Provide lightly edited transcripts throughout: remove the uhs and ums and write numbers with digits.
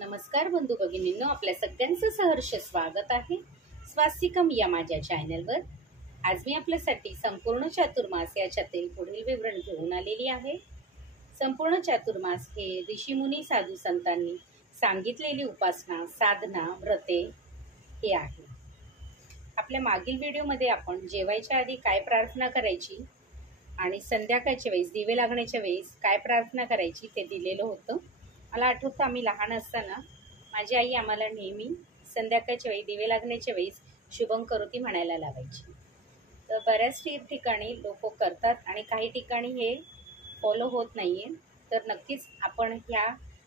नमस्कार बंधू भगिनींनो, आपल्या सगळ्यांचं सहर्ष स्वागत आहे स्वास्तिकम या माझ्या चॅनलवर। आज मी आपल्यासाठी संपूर्ण चातुर्मास याच्यातील पुढील विवरण घेऊन आलेली आहे। संपूर्ण चातुर्मास हे ऋषीमुनी साधू संतांनी सांगितलेली उपासना, साधना, व्रते हे आहे। आपल्या मागील व्हिडिओमध्ये आपण जेवायच्या आधी काय प्रार्थना करायची आणि संध्याकाळच्या वेळेस दिवे लागण्याच्या वेळेस काय प्रार्थना करायची ते दिलेलं होतं। मला आठवतं आम्ही लहान असताना माझी आई आम्हाला नेहमी संध्याकाळच्या वेळी दिवे लागण्याच्या वेळेस शुभं करोती म्हणायला लावायची। तर बऱ्याच ठिकाणी लोक करतात आणि काही ठिकाणी हे फॉलो होत नाहीये। तर नक्कीच आपण ह्या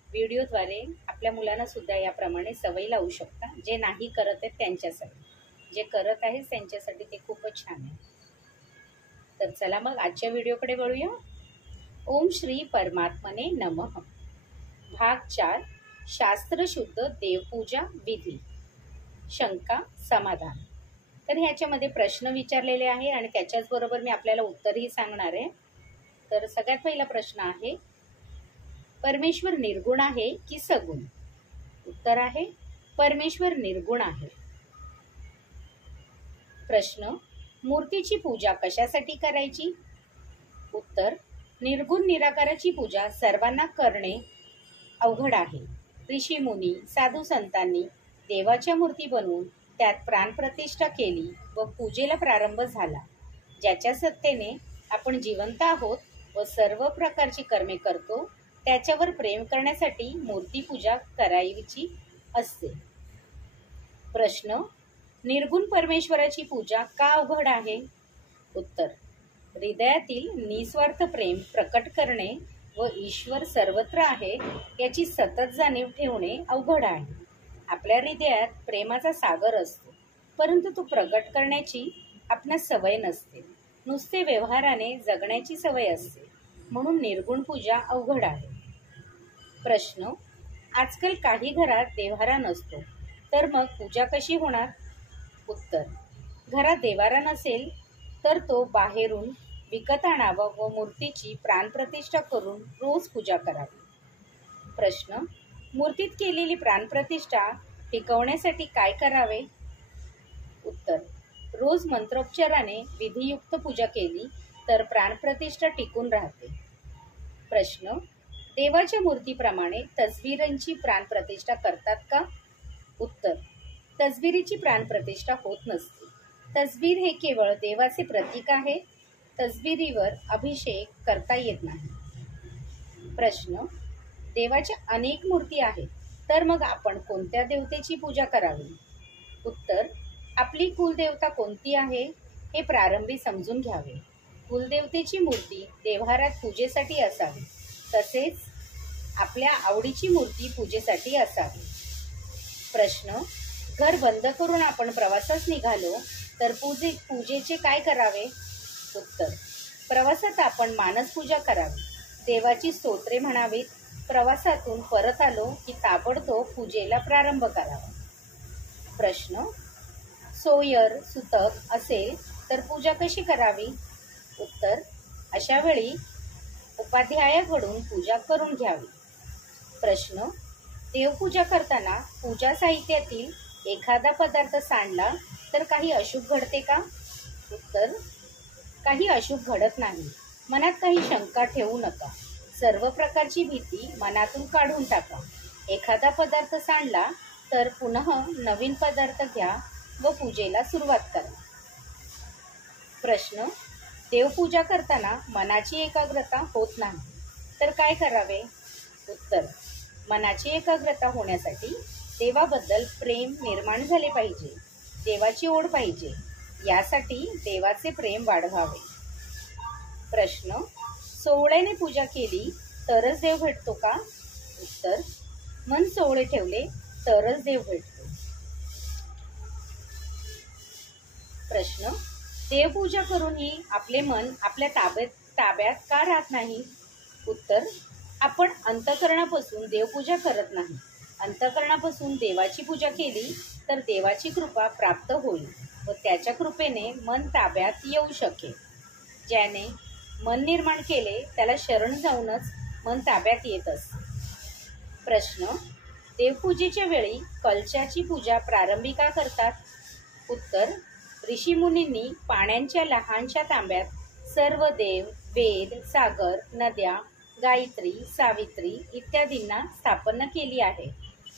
व्हिडिओद्वारे आपल्या मुलांना सुद्धा याप्रमाणे सवय लावू शकता। जे नाही करत आहेत त्यांच्यासाठी, जे करत आहेत त्यांच्यासाठी ते खूपच छान आहे। तर चला मग आजच्या व्हिडिओकडे वळूया। ओम श्री परमात्मने नमः। भाग 4 शास्त्रशुद्ध देवपूजा विधी, शंका समाधान। तर ह्याच्यामध्ये प्रश्न विचारलेले आहे आणि त्याच्याच बरोबर मी आपल्याला उत्तरही सांगणार आहे। तर सगळ्यात पहिला प्रश्न आहे, परमेश्वर निर्गुण आहे की सगुण? उत्तर आहे परमेश्वर निर्गुण आहे। प्रश्न, मूर्तीची पूजा कशासाठी करायची? उत्तर, निर्गुण निराकाराची पूजा सर्वांना करणे अवघड आहे। ऋषी मुनी साधू संतांनी देवाच्या मूर्ती बनवून त्यात प्राणप्रतिष्ठा केली व पूजेला प्रारंभ झाला। ज्याच्या सत्तेने आपण जिवंत आहोत व सर्व प्रकारची कर्मे करतो त्याच्यावर प्रेम करण्यासाठी मूर्ती पूजा करायची असते। प्रश्न, निर्गुण परमेश्वराची पूजा का अवघड आहे? उत्तर, हृदयातील निस्वार्थ प्रेम प्रकट करणे व ईश्वर सर्वत्र आहे याची सतत जाणीव ठेवणे अवघड आहे। आपल्या हृदयात प्रेमाचा सागर असतो, परंतु तो प्रकट करण्याची आपणास सवय नसते। नुसते व्यवहाराने जगण्याची सवय असते, म्हणून निर्गुण पूजा अवघड आहे। प्रश्न, आजकाल काही घरात देव्हारा नसतो, तर मग पूजा कशी होणार? उत्तर, घरात देव्हारा नसेल तर तो बाहेरून विकत आणावा व मूर्तीची प्राणप्रतिष्ठा करून रोज पूजा करावी। प्रश्न, मूर्तीत केलेली प्राणप्रतिष्ठा टिकवण्यासाठी काय करावे? उत्तर, रोज मंत्रोच्चाराने विधियुक्त पूजा केली तर प्राणप्रतिष्ठा टिकून राहते। प्रश्न, देवाच्या मूर्तीप्रमाणे तस्वीरांची प्राणप्रतिष्ठा करतात का? उत्तर, तस्वीरीची प्राणप्रतिष्ठा होत नसते। तस्वीर हे केवळ देवाचे प्रतीक आहे, तस्वीरीवर अभिषेक करता येत नाही। प्रश्न, देवाच्या अनेक मूर्ती आहेत, तर मग आपण कोणत्या देवतेची पूजा करावी? उत्तर, आपली कुलदेवता कोणती आहे हे प्रारंभी समजून घ्यावे। कुलदेवतेची मूर्ती देव्हारात पूजेसाठी असावी, तसेच आपल्या आवडीची मूर्ती पूजेसाठी असावी। प्रश्न, घर बंद करून आपण प्रवासास निघालो तर पूजेचे काय करावे? उत्तर, प्रवासात आपण मानसपूजा करावी, देवाची स्तोत्रे म्हणावीत। प्रवासातून परत आलो की ताबडतोब पूजेला प्रारंभ करावा। प्रश्न, सोयर सुतक असेल तर पूजा कशी करावी? उत्तर, अशा वेळी उपाध्यायाकडून पूजा करून घ्यावी। प्रश्न, देवपूजा करताना पूजा साहित्यातील एखादा पदार्थ सांडला तर काही अशुभ घडते का? उत्तर, काही अशुभ घडत नाही। मनात काही शंका ठेवू नका, सर्व प्रकारची भीती मनातून काढून टाका। एखादा पदार्थ सांडला तर पुन्हा नवीन पदार्थ घ्या व पूजेला सुरुवात करा। प्रश्न, देवपूजा करताना मनाची एकाग्रता होत नाही तर काय करावे? उत्तर, मनाची एकाग्रता होण्यासाठी देवाबद्दल प्रेम निर्माण झाले पाहिजे, देवाची ओढ पाहिजे, यासाठी देवाचे प्रेम वाढवावे। प्रश्न, सोवळ्याने पूजा केली तरच देव भेटतो का? उत्तर, मन सोवळे ठेवले तरच देव भेटतो। प्रश्न, देवपूजा करूनही आपले मन आपल्या ताब्यात का राहत नाही? उत्तर, आपण अंतःकरणापासून देवपूजा करत नाही। अंतःकरणापासून देवाची पूजा केली तर देवाची कृपा प्राप्त होईल व त्याच्या कृपेने मन ताब्यात येऊ शकेल। ज्याने मन निर्माण केले त्याला शरण जाऊनच मन ताब्यात येत असते। प्रश्न, देवपूजेच्या वेळी कलशाची पूजा प्रारंभी का करतात? उत्तर, ऋषीमुनींनी पाण्याच्या लहानशा तांब्यात सर्व देव, वेद, सागर, नद्या, गायत्री, सावित्री इत्यादींना स्थापना केली आहे.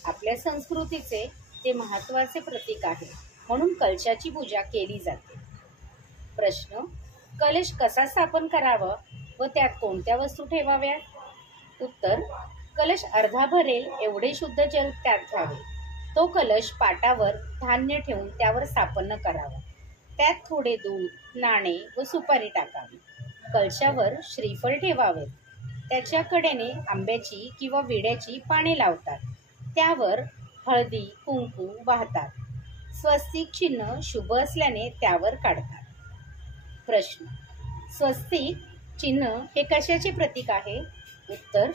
आपल्या संस्कृतीचे ते महत्त्वाचे प्रतीक आहे, म्हणून कलशाची पूजा केली जाते. प्रश्न, कलश कसा स्थापन करावा व त्यात कोणत्या वस्तू ठेवाव्यात? उत्तर, कलश अर्धा भरेल एवढे शुद्ध जल त्यात घ्यावे. तो कलश पाटावर धान्य ठेवून त्यावर स्थापन करावा. त्यात थोडे दूध, नाणे व सुपारी टाकावी. कलशावर श्रीफळ ठेवावे. त्याच्या कडेने आंब्याची किंवा विड्याची पाने लावतात. त्यावर हळदी कुंकू वाहतात. स्वस्तिक चिन्ह शुभ असल्याने त्यावर काढतात. प्रश्न, स्वस्तिक चिन्ह हे कशाचे प्रतीक आहे? उत्तर,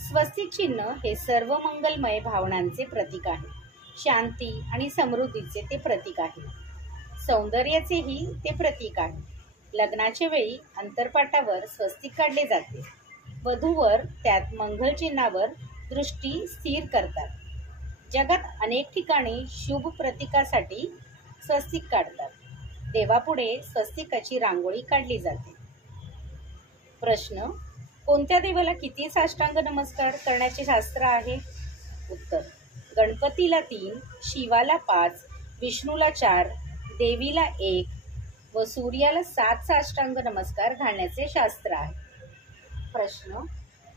स्वस्तिक चिन्ह हे सर्व मंगलमय भावनांचे प्रतीक आहे. शांती आणि समृद्धीचे ते प्रतीक आहे. सौंदर्याचेही ते प्रतीक आहे. लग्नाच्या वेळी अंतरपाटावर स्वस्तिक काढले जाते. वधूवर त्यात मंगल चिन्हावर दृष्टी स्थिर करतात. जगात अनेक ठिकाणी शुभ प्रतीकासाठी स्वस्तिक काढतात. देवापुढे स्वस्तिकाची रांगोळी काढली जाते. प्रश्न, कोणत्या देवाला किती साष्टांग नमस्कार करण्याचे शास्त्र आहे? उत्तर, गणपतीला 3, शिवाला 5, विष्णूला 4, देवीला 1 व सूर्याला 7 साष्टांग नमस्कार घालण्याचे शास्त्र आहे. प्रश्न,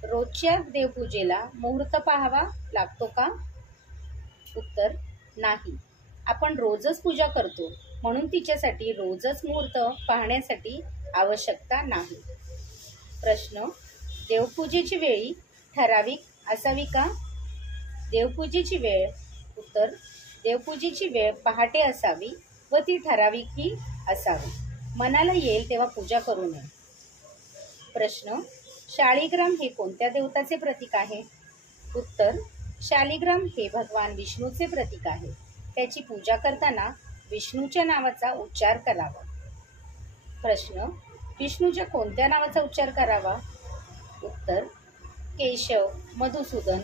रोजच्या देवपूजेला मुहूर्त पाहावा लागतो का? उत्तर, नाही. आपण रोजच पूजा करतो, म्हणून तिच्यासाठी रोजच मुहूर्त पाहण्यासाठी आवश्यकता नाही. प्रश्न, देवपूजेची वेळी ठराविक असावी का? देवपूजेची वेळ. उत्तर, देवपूजेची वेळ पहाटे असावी व ती ठराविकही असावी. मनाला येईल तेव्हा पूजा करू नये. प्रश्न, शाळीग्राम हे कोणत्या देवताचे प्रतीक आहे? उत्तर, शालिग्राम हे भगवान विष्णूचे प्रतीक आहे. त्याची पूजा करताना विष्णूच्या नावाचा उच्चार करावा. प्रश्न, विष्णूच्या कोणत्या नावाचा उच्चार करावा? उत्तर, केशव, मधुसूदन,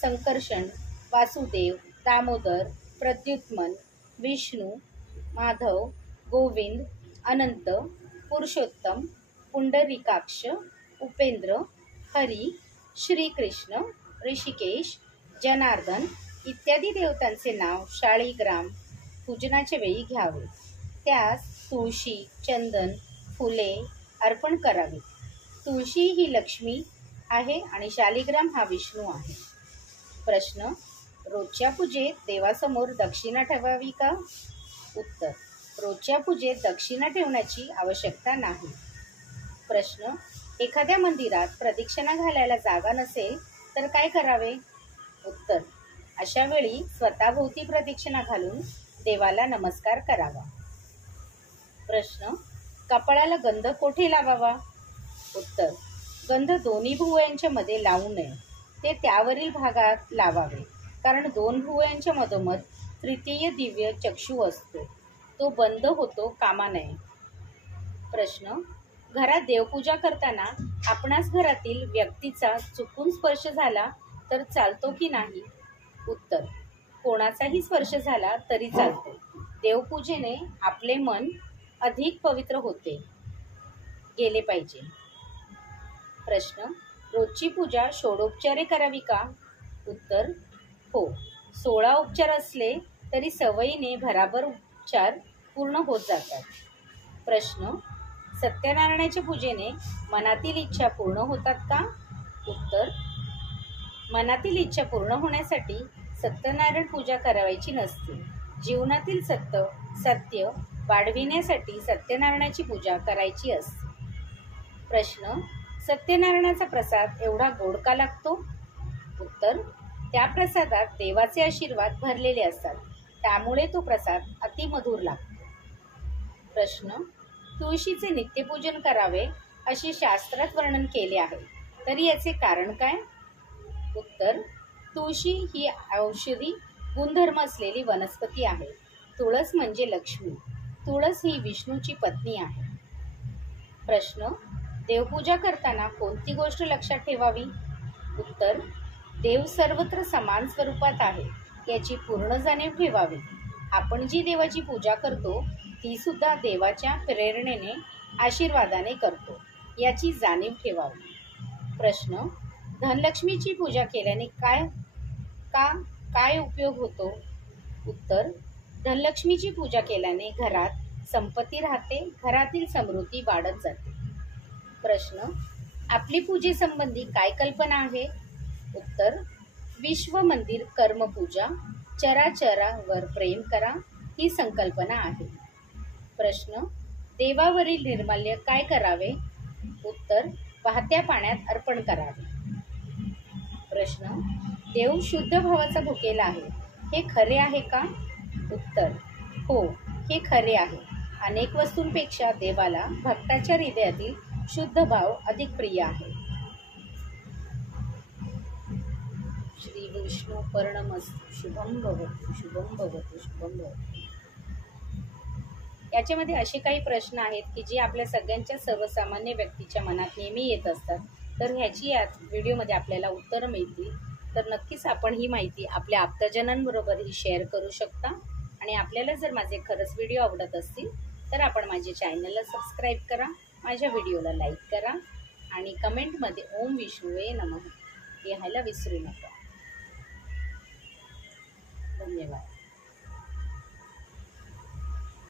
संकर्षण, वासुदेव, दामोदर, प्रद्युम्न, विष्णू, माधव, गोविंद, अनंत, पुरुषोत्तम, पुंडरीकाक्ष, उपेंद्र, हरी, श्रीकृष्ण, ऋषिकेश, जनार्दन इत्यादी देवतांचे नाव शाळीग्राम पूजनाच्या वेळी घ्यावे. त्यास तुळशी, चंदन, फुले अर्पण करावी. तुळशी ही लक्ष्मी आहे आणि शालिग्राम हा विष्णू आहे. प्रश्न, रोजच्या पूजेत देवासमोर दक्षिणा ठेवावी का? उत्तर, रोजच्या पूजेत दक्षिणा ठेवण्याची आवश्यकता नाही. प्रश्न, एखाद्या मंदिरात प्रदक्षिणा घालायला जागा नसेल तर काय करावे? उत्तर, अशा वेळी स्वतःभोवती प्रदक्षिणा घालून देवाला नमस्कार करावा. प्रश्न, कपाळाला गंध कोठे लावावा? उत्तर, गंध दोन्ही भुवयांच्या मध्ये लावू नये. ते त्यावरील भागात लावावे, कारण 2 भुवयांच्या मधोमध तृतीय दिव्य चक्षु असतो, तो बंद होतो कामा नये. प्रश्न, घरात देवपूजा करताना आपणास घरातील व्यक्तीचा चुकून स्पर्श झाला तर चालतो की नाही? उत्तर, कोणाचाही स्पर्श झाला तरी चालतो. देवपूजेने आपले मन अधिक पवित्र होते गेले पाहिजे. प्रश्न, रोजची पूजा षोडोपचारे करावी का? उत्तर, हो. 16 उपचार असले तरी सवयीने भराभर उपचार पूर्ण होत जातात. प्रश्न, सत्यनारायणाच्या पूजेने मनातील इच्छा पूर्ण होतात का? उत्तर, मनातील इच्छा पूर्ण होण्यासाठी सत्यनारायण पूजा करायची नसते. जीवनातील सत्य वाढविण्यासाठी सत्यनारायणाची पूजा करायची असते. प्रश्न, सत्यनारायणाचा प्रसाद एवढा गोड का लागतो? उत्तर, त्या प्रसादात देवाचे आशीर्वाद भरलेले असतात, त्यामुळे तो प्रसाद अतिमधुर लागतो. प्रश्न, तुळशीचे नित्यपूजन करावे असे शास्त्रात वर्णन केले आहे, तरी याचे कारण काय? उत्तर, तुळशी ही औषधी गुणधर्म असलेली वनस्पती आहे. तुळस म्हणजे लक्ष्मी. तुळस ही विष्णूची पत्नी आहे. प्रश्न, देवपूजा करताना कोणती गोष्ट लक्षात ठेवावी? उत्तर, देव सर्वत्र समान स्वरूपात आहे याची पूर्ण जाणीव ठेवावी. आपण जी देवाची पूजा करतो ती सुद्धा देवाच्या प्रेरणेने आशीर्वादाने करतो याची जाणीव ठेवावी. प्रश्न: धनलक्ष्मीची पूजा केल्याने काय उपयोग होतो? उत्तर: धनलक्ष्मीची पूजा केल्याने घरात संपत्ती राहते, घरातील समृद्धी वाढत जाते. प्रश्न: आपली पूजेसंबंधी काय कल्पना आहे? उत्तर: विश्व मंदिर कर्मपूजा, चराचरावर प्रेम करा ही संकल्पना आहे. प्रश्न: देवावरील निर्माल्य काय करावे? उत्तर: वाहत्या पाण्यात अर्पण करावे. प्रश्न: देव शुद्ध भावाचा भुकेला आहे, हे खरे आहे का? उत्तर: हो, हे खरे आहे. अनेक वस्तूंपेक्षा देवाला भक्ताच्या हृदयातील शुद्ध भाव अधिक प्रिय आहे. श्री विष्णू पर्णमस्तु. शुभम भवतु, शुभम भवतु, शुभम भवतु. याच्यामध्ये असे काही प्रश्न आहेत की जे आपल्या सगळ्यांच्या सर्वसामान्य व्यक्तीच्या मनात नेहमी येत असतात. तर ह्याची या व्हिडिओमध्ये आपल्याला उत्तरं मिळतील. तर नक्कीच आपण ही माहिती आपल्या आप्तजनांबरोबरही शेअर करू शकता. आणि आपल्याला जर माझे खरंच व्हिडिओ आवडत असतील तर आपण माझ्या चॅनलला सबस्क्राईब करा, माझ्या व्हिडिओला लाईक करा आणि कमेंटमध्ये ओम विष्णुवे नमः लिहायला विसरू नका. धन्यवाद.